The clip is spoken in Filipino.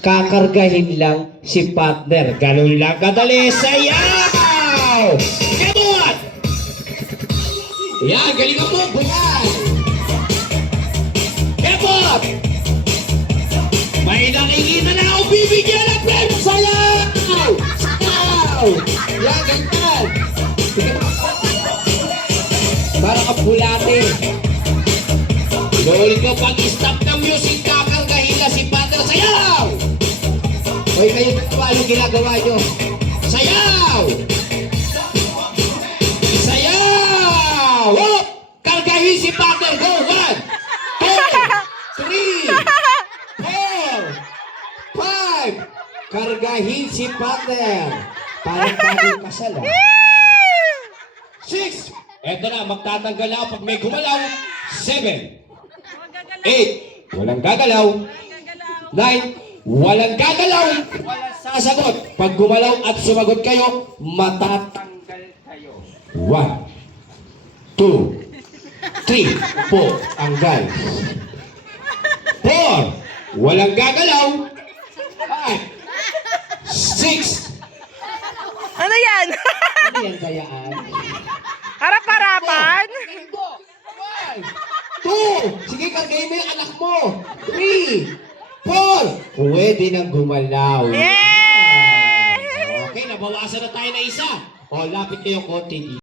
kakargahin lang si partner. Ganun lang kadali. Sayaw! Come on! Yan, galingan mo. Bukan! Come on! May nakikita na ako bibigyan ng prem. Sayaw! Sayaw! Yan, ganyan. Para kapulate. Lool ko pag-stop ng music, kakargahin na si partner. Sayaw! Hoy, kayo dalawa, anong ginagawa nyo? Sayaw! Sayaw! Oh! Kargahin si partner. Go! 1, 2, 3, 4, 5. Kargahin si partner. Parang bagong kasal, ha? 6. Eto na, magtatanggal ako pag may gumalaw. 7. 8. Walang gagalaw. 9. Walang gagalaw. Walang sasagot. Pag gumalaw at sumagot kayo, matatanggal kayo. 1, 2, 3, 4. Tanggal. 4. Walang gagalaw. 5, 6. Ano yan? Ano yan kayaan? Harap-harapan? 2. Sige, kargahin mo yung anak mo. 3, 4. Pwede nang gumalaw. Yay! Okay, nabawasan na tayo na isa. O, lapit kayo konti.